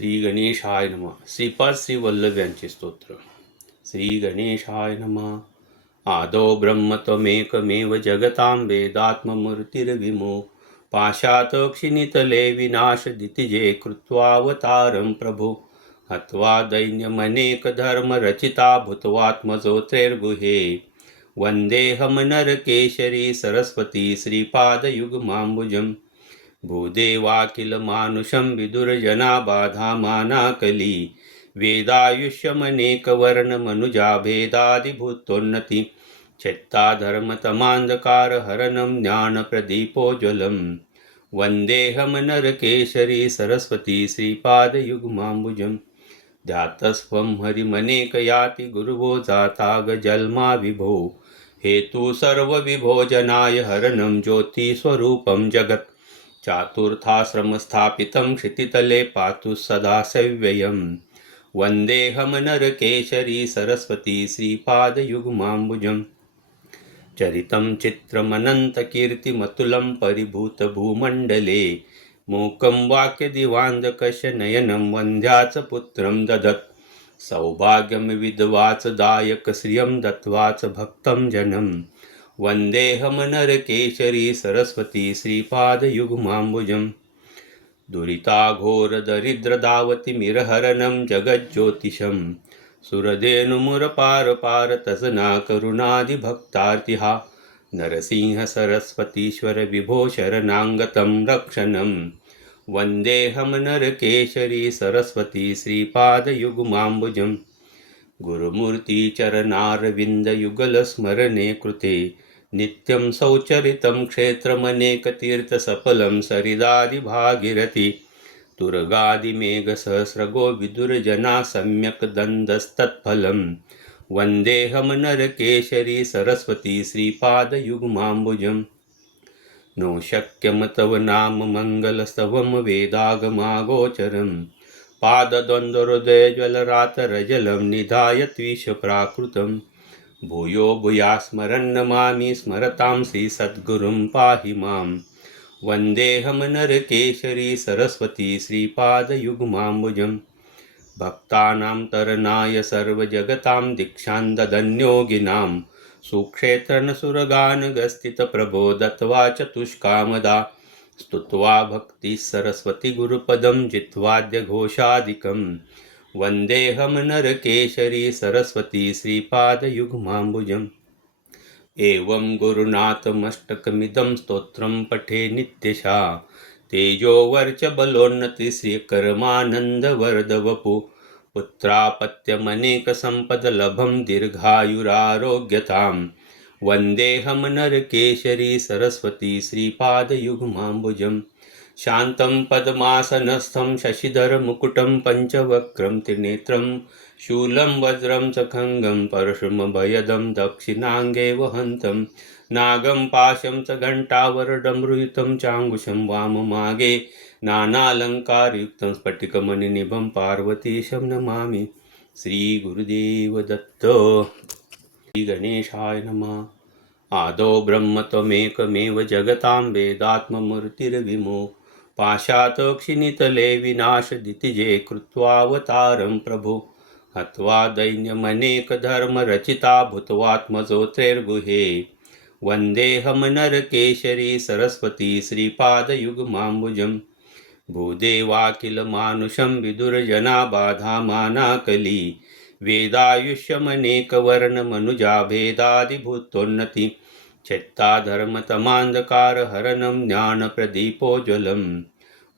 श्री गणेशाय नमः. श्रीपाद श्री वल्लभ यांचे स्तोत्र. श्री गणेशाय नमः. आदौ ब्रह्म त्वमेकमेव जगतां वेदात्ममूर्तिर्विमो पाशात् क्षिणितले विनाशदितिजे कृत्वावतारं प्रभो हत्वा दैन्यमनेकधर्मरचिता भूत्वात्मजोत्रैर्गुहे वन्देऽहं नरकेशरी सरस्वती श्रीपादयुग्माम्बुजम्. भूदेवाखिल मानुषं विदुरजना बाधामानाकली वेदायुष्यमनेकवर्णमनुजा भेदादिभूतोन्नति चित्ता धर्मतमान्धकारहरणं ज्ञानप्रदीपोज्ज्वलम्. वन्देऽहं नरकेशरी सरस्वती श्रीपादयुग्माम्बुजम्. ध्यातस्त्वं हरिमनेकयाति गुरुवो जातागजल्मा विभो हेतु सर्वविभोजनाय हरणं ज्योतिस्वरूपं जगत् चातुर्थाश्रमस्थापितं क्षितितले पातु सदा सव्ययम्. वन्देऽहं नरकेशरी सरस्वती श्रीपादयुग्माम्बुजम्. चरितं चित्रमनन्तकीर्तिमतुलं परिभूतभूमण्डले मूकं वाक्यदिवान्धकस्य नयनं वन्द्याच पुत्रं ददत्. सौभाग्यं विद्वाच दायकश्रियं दत्वाच भक्तं जनम्. वन्देऽहं नरकेशरी सरस्वती श्रीपादयुग्माम्बुजम्. दुरिताघोरदरिद्रदावतिमिरहरणं जगज्ज्योतिषं सुरधेनुमुरपारपारतसना करुणादिभक्तार्तिहा नरसिंह सरस्वतीश्वर विभो शरणाङ्गतं रक्षणम्. वन्देऽहं नरकेशरी सरस्वती श्रीपादयुग्माम्बुजम्. गुरुमूर्तिचरणारविन्दयुगलस्मरणे कृते नित्यं सौचरितं क्षेत्रमनेकतीर्थसफलं सरिदादिभागीरथी तुरगादिमेघसहस्रगो विदुरजना सम्यक् दन्दस्तत्फलम्. वन्देऽहं नरकेशरी सरस्वती श्रीपादयुग्माम्बुजम्. नो शक्यं तव नाम मङ्गलस्तवं वेदागमागोचरम् पादद्वन्द्वहृदयज्वलरातरजलं निधाय त्विषप्राकृतं. भूयो भूयास्मरन्नमामि स्मरतां श्रीसद्गुरुं पाहि माम्. वन्देऽहं नरकेशरी सरस्वती श्रीपादयुग्माम्बुजम्. भक्तानां तरणाय सर्वजगतां दीक्षां ददन्योगिनां सुक्षेत्रनसुरगानगस्थितप्रभो दत्त्वा चतुष्कामदा स्तुत्वा भक्तिः सरस्वती गुरुपदं जित्वाद्यघोषादिकम्. वन्देऽहं नरकेशरी सरस्वती श्रीपादयुग्माम्बुजम्. एवं गुरुनाथमष्टकमिदं स्तोत्रं पठे नित्यशा तेजोवर्चबलोन्नतिश्रियकर्मानन्दवर्धवपु पुत्रापत्यमनेकसम्पदलभं दीर्घायुरारोग्यताम्. वन्देऽहं नरकेशरी सरस्वती श्रीपादयुग्माम्बुजम्. शान्तं पद्मासनस्थं शशिधरमुकुटं पञ्चवक्त्रं त्रिनेत्रं शूलं वज्रं च खड्गं परशुमभयदं दक्षिणाङ्गे वहन्तं नागं पाशं च घण्टावरडमरुयुतं चाङ्गुशं वाममागे नानालङ्कारयुक्तं स्फटिकमणिनिभं पार्वतीशं नमामि. श्रीगुरुदेवदत्त. श्रीगणेशाय नमः. आदौ ब्रह्म त्वमेकमेव जगतां वेदात्ममूर्तिर्विमो पाशात् क्षिणितले विनाशदितिजे कृत्वावतारं प्रभो हत्वा दैन्यमनेकधर्मरचिता भूत्वात्मजोत्रैर्गुहे. वन्देऽहं नरकेशरी सरस्वती श्रीपादयुग्माम्बुजम्. भूदेवाखिलमानुषं विदुरजना बाधामानाकली वेदायुष्यमनेकवर्णमनुजा भेदादिभूतोन्नति चित्ता धर्मतमान्धकारहरणं ज्ञानप्रदीपोज्ज्वलम्.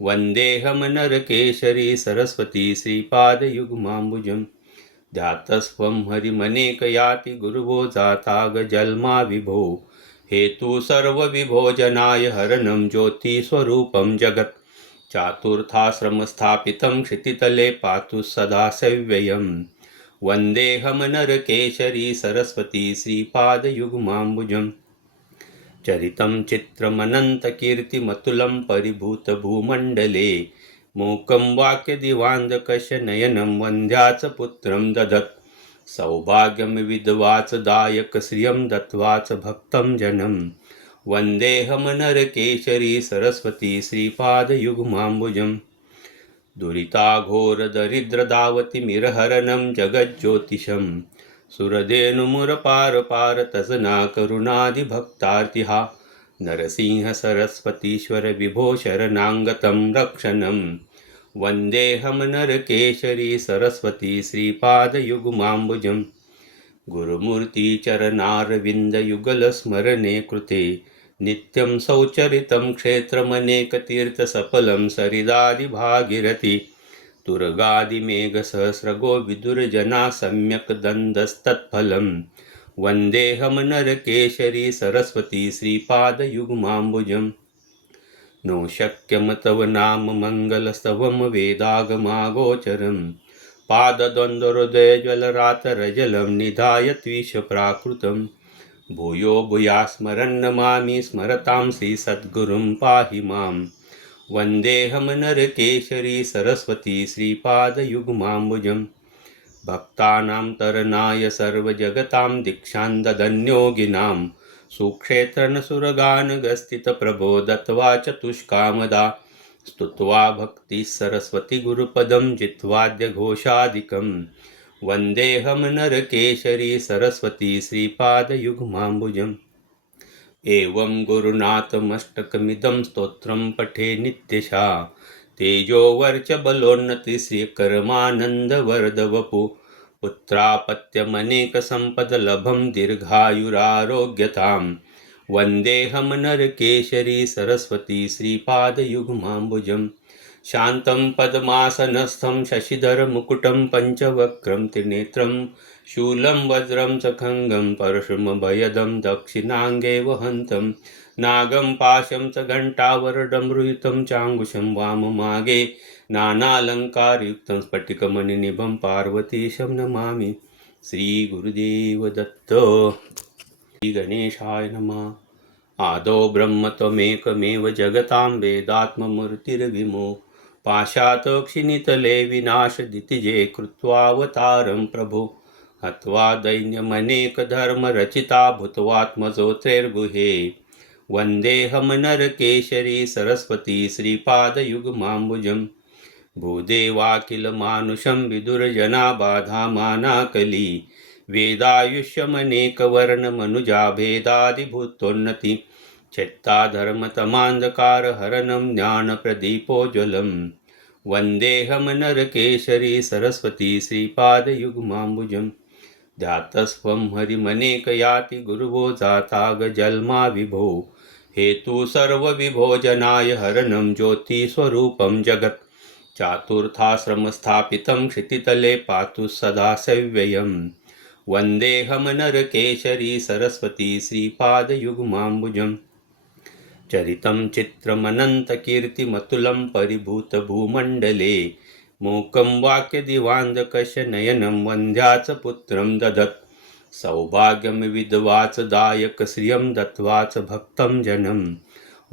वन्देऽहं नरकेशरी सरस्वती श्रीपादयुग्माम्बुजम्. ध्यातस्त्वं हरिमनेकयाति गुरुवो जातागजल्मा विभो हेतु सर्वविभोजनाय हरणं ज्योतिस्वरूपं जगत् चातुर्थाश्रमस्थापितं क्षितितले पातु सदा सव्ययम्. वन्देऽहं नरकेशरी सरस्वती श्रीपादयुग्माम्बुजम्. चरितं चित्रमनन्तकीर्तिमतुलं परिभूतभूमण्डले मूकं वाक्यदिवान्धकस्य नयनं वन्द्याच पुत्रं ददत्. सौभाग्यं विद्वाच दायकश्रियं दत्त्वाच भक्तं जनम्. वन्देऽहं नरकेशरी सरस्वती श्रीपादयुग्माम्बुजम्. दुरिताघोरदरिद्रदावतिमिरहरणं जगज्ज्योतिषं सुरधेनुमुरपार तजना करुणादिभक्तार्तिहा नरसिंह सरस्वतीश्वर विभो शरणाङ्गतं रक्षणं वन्देऽहं नरकेशरी सरस्वती श्रीपादयुग्माम्बुजं गुरुमूर्तिचरणारविन्दयुगलस्मरणे कृते नित्यं सौचरितं क्षेत्रमनेकतीर्थसफलं सरिदादिभागीरथी तुरगादिमेघसहस्रगो विदुर्जना सम्यक् दन्दस्तत्फलं वन्देऽहं नरकेशरी सरस्वती श्रीपादयुग्माम्बुजम् नो शक्यं तव नाम मङ्गलस्तवं वेदागमागोचरं पादद्वन्द्वहृदयज्वलरातरजलं निधाय त्विषप्राकृतं भूयो भूयास्मरन् नमामि स्मरतां श्रीसद्गुरुं पाहि मां वन्देऽहं नरकेशरी सरस्वती श्रीपादयुग्माम्बुजं भक्तानां तरणाय सर्वजगतां दीक्षां ददन्योगिनां सुक्षेत्रनसुरगानगस्थितप्रभो दत्त्वा चतुष्कामदा स्तुत्वा भक्तिः सरस्वती गुरुपदं जित्वाद्यघोषादिकं वन्देऽहं नरकेशरी सरस्वती श्रीपादयुग्माम्बुजम् एवं गुरुनाथमष्टकमिदं स्तोत्रं पठे नित्यशा तेजोवर्चबलोन्नतिश्रीकर्मानन्दवरदवपु पुत्रापत्यमनेकसम्पदलभं दीर्घायुरारोग्यतां वन्देऽहं नरकेशरी सरस्वती श्रीपादयुग्माम्बुजं शान्तं पद्मासनस्थं शशिधरमुकुटं पञ्चवक्त्रं त्रिनेत्रं शूलं वज्रं च खङ्गं परशुमभयदं दक्षिणाङ्गे वहन्तं नागं पाशं च घण्टावरडमृयुतं चाङ्गुशं वाममागे नानालङ्कारयुक्तं स्फटिकमणिनिभं पार्वतीशं नमामि श्रीगुरुदेव दत्त श्रीगणेशाय नमः आदौ ब्रह्म त्वमेकमेव जगतां वेदात्ममूर्तिर्विमो पाशात् क्षिणितले विनाशदितिजे कृत्वावतारं प्रभो हत्वा दैन्यमनेकधर्मरचिता भूत्वात्मजोत्रैर्गुहे वन्देऽहं नरकेशरी सरस्वती श्रीपादयुग्माम्बुजं भूदेवाखिलमानुषं विदुरजना बाधामानाकली वेदायुष्यमनेकवर्णमनुजा भेदादिभूतोन्नति चित्ताधर्मतमान्धकारहरणं ज्ञानप्रदीपोज्ज्वलं वन्देऽहं नरकेशरी सरस्वती श्रीपादयुग्माम्बुजं ध्यातस्त्वं हरिमनेकयाति गुरुवो जातागजल्मा विभो हेतु सर्वविभोजनाय हरणं ज्योतिस्वरूपं जगत् चातुर्थाश्रमस्थापितं क्षितितले पातु सदा सव्ययम् वन्देऽहं नरकेशरी सरस्वती श्रीपादयुग्माम्बुजं चरितं चित्रमनन्तकीर्तिमतुलं परिभूतभूमण्डले मूकं वाक्यदिवान्धकस्य नयनं वन्द्याच पुत्रं ददत् सौभाग्यं विधवाच दायकश्रियं दत्त्वाच भक्तं जनं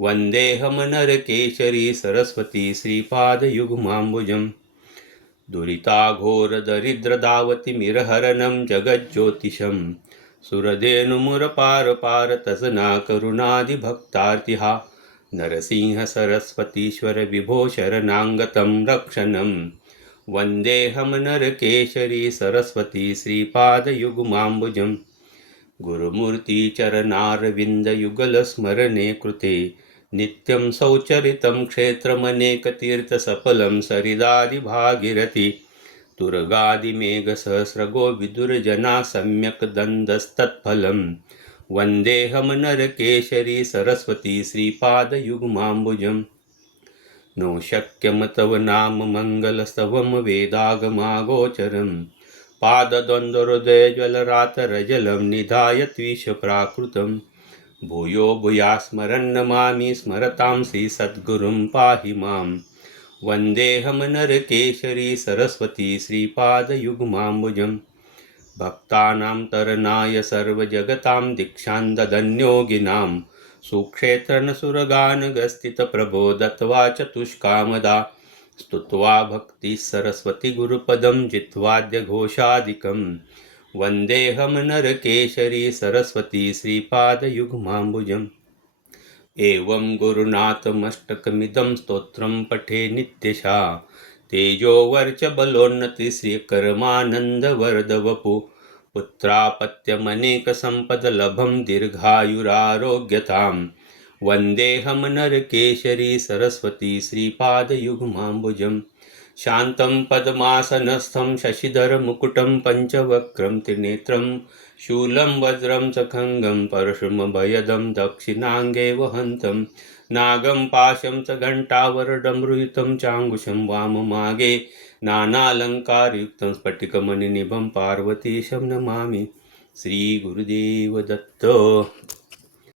वन्देऽहं नरकेशरी सरस्वती श्रीपादयुग्माम्बुजम् दुरिताघोरदरिद्रदावतिमिरहरणं जगज्ज्योतिषं सुरधेनुमुरपार तजना करुणादिभक्तार्तिहा नरसिंह सरस्वतीश्वर विभो शरणाङ्गतं रक्षणं वन्देऽहं नरकेशरी सरस्वती श्रीपादयुग्माम्बुजं गुरुमूर्तिचरणारविन्दयुगलस्मरणे कृते नित्यं सौचरितं क्षेत्रमनेकतीर्थसफलं सरिदादिभागीरथी तुरगादिमेघसहस्रगो विदुर्जना सम्यक् दन्दस्तत्फलं वन्देऽहं नरकेशरी सरस्वती श्रीपादयुग्माम्बुजम् नो शक्यं तव नाम मङ्गलस्तवं वेदागमागोचरं पादद्वन्द्वहृदयज्वलरातरजलं निधाय त्विषप्राकृतं भूयो भूयास्मरन् नमामि स्मरतां श्रीसद्गुरुं पाहि मां वन्देऽहं नरकेशरी सरस्वती श्रीपादयुग्माम्बुजं भक्तानां तरणाय सर्वजगतां दीक्षां ददन्योगिनां सुक्षेत्रनसुरगानगस्थितप्रभो दत्त्वा चतुष्कामदा स्तुत्वा भक्तिः सरस्वती गुरुपदं जित्वाद्यघोषादिकं वन्देऽहं नरकेशरी सरस्वती श्रीपादयुग्माम्बुजम् एवं गुरुनाथमष्टकमिदं स्तोत्रं पठे नित्यशा तेजोवर्च बलोन्नति श्रीकर्मानन्दवरदवपु पुत्रापत्यमनेकसम्पदलभं दीर्घायुरारोग्यतां वन्देऽहं नरकेशरी सरस्वती श्रीपादयुग्माम्बुजं शान्तं पद्मासनस्थं शशिधरमुकुटं पञ्चवक्त्रं त्रिनेत्रं शूलं वज्रं च खङ्गं परशुमभयदं दक्षिणाङ्गे वहन्तं नागं पाशं च घण्टावरडमृयुतं चाङ्गुशं वाममागे नानालङ्कारयुक्तं स्फटिकमणिनिभं पार्वतीशं नमामि. श्री गुरुदेव दत्त.